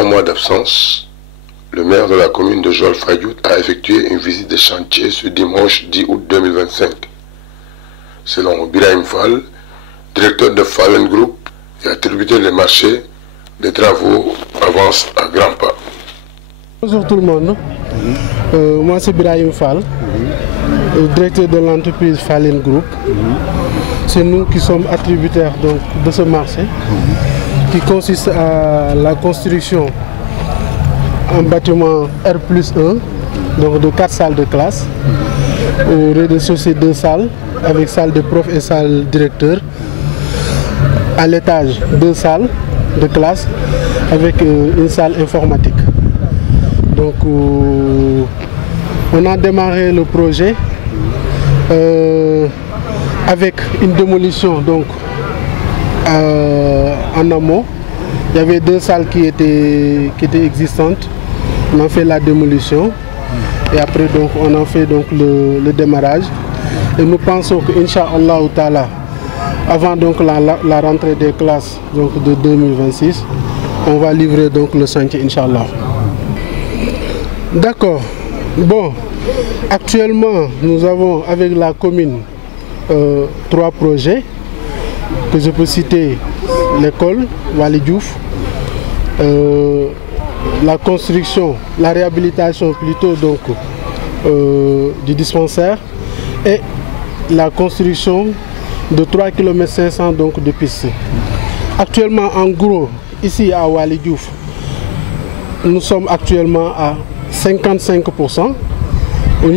3 mois d'absence, le maire de la commune de Joal-Fadiouth a effectué une visite de chantier ce dimanche 10 août 2025. Selon Birahim Fall, directeur de Fallen Group et attributeur des marchés, les travaux avancent à grands pas. Bonjour tout le monde, moi c'est Birahim Fall, directeur de l'entreprise Fallen Group. C'est nous qui sommes attributaires donc, de ce marché qui consiste à la construction un bâtiment R+1, donc de 4 salles de classe. Au rez-de-chaussée 2 salles, avec salle de prof et salle directeur. À l'étage 2 salles de classe, avec une salle informatique. Donc on a démarré le projet avec une démolition donc, en amont. Il y avait 2 salles qui étaient existantes. On a fait la démolition et après donc, on a fait donc, le démarrage. Et nous pensons que Inch'Allah Ta'ala, avant donc, la rentrée des classes donc, de 2026, on va livrer donc, le chantier Inch'Allah. D'accord. Bon, actuellement nous avons avec la commune 3 projets que je peux citer: l'école Wali Diouf, la construction, la réhabilitation plutôt donc du dispensaire et la construction de 3,5 km donc de pistes. Actuellement en gros ici à Wali Diouf, nous sommes actuellement à 55%. Au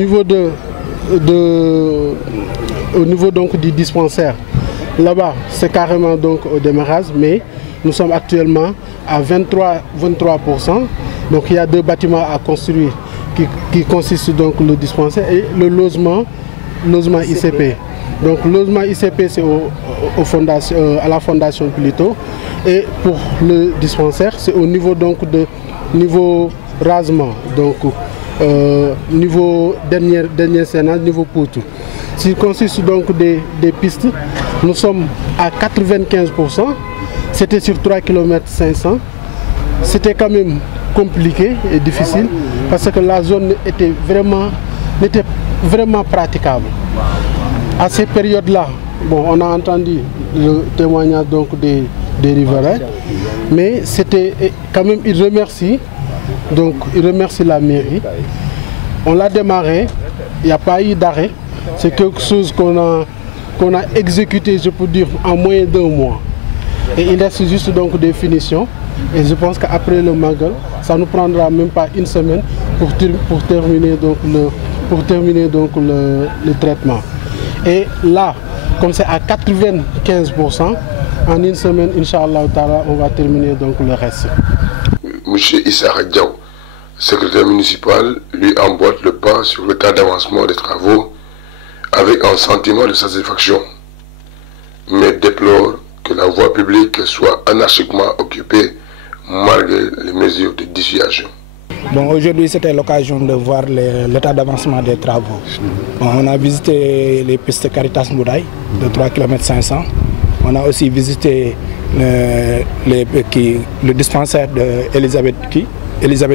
niveau donc du dispensaire, là-bas c'est carrément donc au démarrage, mais nous sommes actuellement à 23%. Donc il y a 2 bâtiments à construire qui consistent donc le dispensaire et le logement ICP. Donc le logement ICP c'est à la fondation plutôt, et pour le dispensaire c'est au niveau donc de niveau rasement, donc niveau dernier sénage, niveau poutre. S'il consiste donc des pistes, nous sommes à 95%. C'était sur 3,5 km. C'était quand même compliqué et difficile parce que la zone n'était vraiment praticable. À ces périodes-là, bon, on a entendu le témoignage donc des riverains, mais c'était quand même, ils remercient la mairie. On l'a démarré, il n'y a pas eu d'arrêt. C'est quelque chose qu'on a exécuté, je peux dire, en moins d'1 mois. Et il reste juste donc des finitions. Et je pense qu'après le Magal, ça ne nous prendra même pas 1 semaine pour terminer donc le traitement. Et là, comme c'est à 95%, en 1 semaine, Inch'Allah, on va terminer donc le reste. Monsieur Issa Diaw, secrétaire municipal, lui emboîte le pas sur le cas d'avancement des travaux avec un sentiment de satisfaction, mais déplore que la voie publique soit anarchiquement occupée malgré les mesures de dissuasion. Bon, aujourd'hui, c'était l'occasion de voir l'état d'avancement des travaux. Bon, on a visité les pistes Caritas Mboudaï de 3,5 km. On a aussi visité le dispensaire d'Elisabeth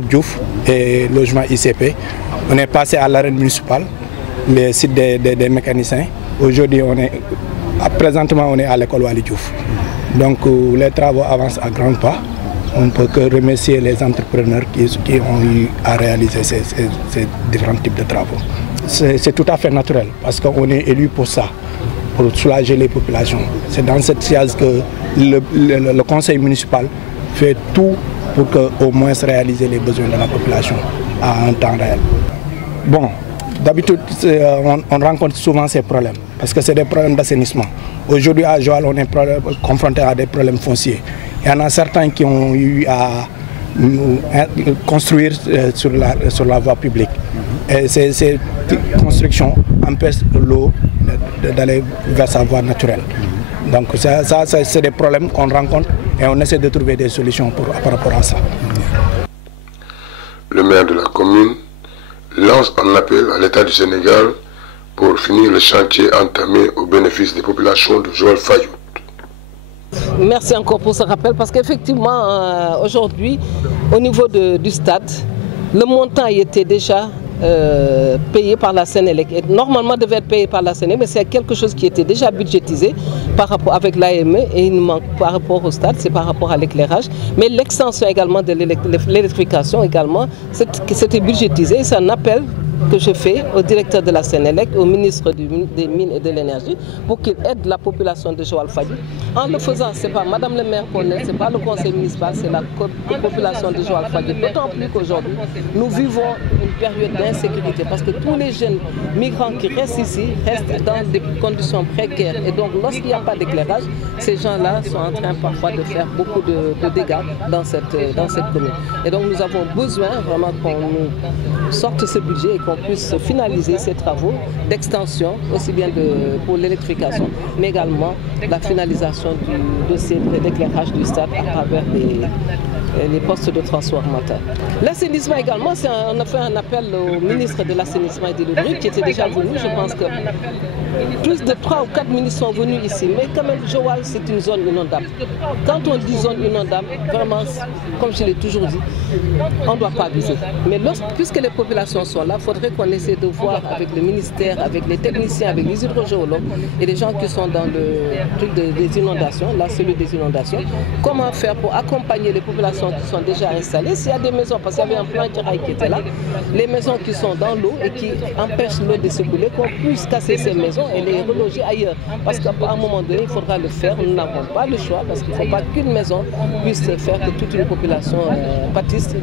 Diouf et logement ICP. On est passé à l'arène municipale, le site des mécaniciens. Aujourd'hui, présentement, on est à l'école Wali Diouf. Donc, les travaux avancent à grands pas. On ne peut que remercier les entrepreneurs qui ont eu à réaliser ces différents types de travaux. C'est tout à fait naturel parce qu'on est élu pour ça, pour soulager les populations. C'est dans cette phase que le conseil municipal fait tout pour au moins réaliser les besoins de la population à un temps réel. Bon, d'habitude, on rencontre souvent ces problèmes parce que c'est des problèmes d'assainissement. Aujourd'hui, à Joal, on est confronté à des problèmes fonciers. Il y en a certains qui ont eu à construire sur la voie publique. Et ces constructions empêchent l'eau d'aller vers sa voie naturelle. Donc ça c'est des problèmes qu'on rencontre et on essaie de trouver des solutions par rapport à ça. Le maire de la commune lance un appel à l'État du Sénégal pour finir le chantier entamé au bénéfice des populations de Joal-Fadiouth. Merci encore pour ce rappel parce qu'effectivement, aujourd'hui, au niveau du stade, le montant était déjà payé par la Sénélec. Et normalement, devait être payé par la Sénélec, mais c'est quelque chose qui était déjà budgétisé par rapport avec l'AME et il nous manque par rapport au stade, c'est par rapport à l'éclairage. Mais l'extension également de l'électrification également, c'était budgétisé. C'est un appel que je fais au directeur de la Sénélec, au ministre des Mines et de l'Énergie, pour qu'il aide la population de Joal-Fadiouth. En le faisant, ce n'est pas Madame le maire qu'on aide, ce n'est pas le conseil municipal, c'est la population de Joal-Fadiouth. D'autant plus qu'aujourd'hui, nous vivons une période d'insécurité parce que tous les jeunes migrants qui restent ici restent dans des conditions précaires. Et donc, lorsqu'il n'y a pas d'éclairage, ces gens-là sont en train parfois de faire beaucoup de dégâts dans cette commune. Et donc, nous avons besoin vraiment qu'on nous sorte ce budget et qu'on puisse finaliser ces travaux d'extension, aussi bien pour l'électrification, mais également la finalisation du dossier d'éclairage du stade à travers les postes de transformateurs. L'assainissement également, on a fait un appel au ministre de l'assainissement et de l'hydraulique qui était déjà venu. Je pense que plus de 3 ou 4 ministres sont venus ici, mais quand même Joal c'est une zone inondable. Quand on dit zone inondable, vraiment, comme je l'ai toujours dit, on ne doit pas abuser. Mais puisque les populations sont là, il faudrait qu'on essaie de voir avec le ministère, avec les techniciens, avec les hydrogéologues et les gens qui sont dans le truc des inondations, la cellule des inondations, comment faire pour accompagner les populations qui sont déjà installées. S'il y a des maisons, parce qu'il y avait un plan Tirail qui était là, les maisons qui sont dans l'eau et qui empêchent l'eau de circuler, qu'on puisse casser ces maisons et les reloger ailleurs. Parce qu'à un moment donné, il faudra le faire. Nous n'avons pas le choix parce qu'il ne faut pas qu'une maison puisse faire que toute une population pâtisse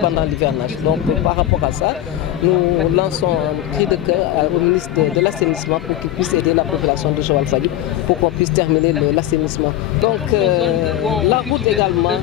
pendant l'hivernage. Donc par rapport à ça, nous lançons un cri de cœur au ministre de l'assainissement pour qu'il puisse aider la population de Joal-Fadiouth pour qu'on puisse terminer l'assainissement. Donc la route également,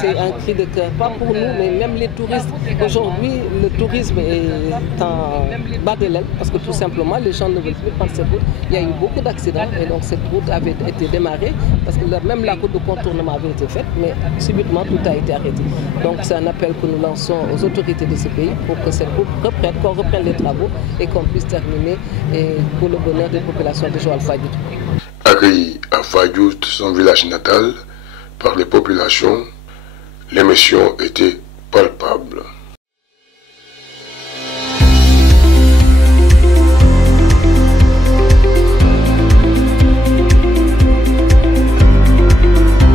c'est un cri de cœur, pas pour nous, mais même les touristes. Aujourd'hui, le tourisme est en bas de l'aile parce que tout simplement, les gens ne veulent plus prendre cette route. Il y a eu beaucoup d'accidents et donc cette route avait été démarrée parce que même la route de contournement avait été faite, mais subitement tout a été arrêté. Donc c'est un appel que nous lançons aux autorités de ce pays pour que cette route reprenne, qu'on reprenne les travaux et qu'on puisse terminer pour le bonheur des populations de Joal-Fadiouth. Accueilli à Fadiouth, son village natal, par les populations, l'émotion était palpable.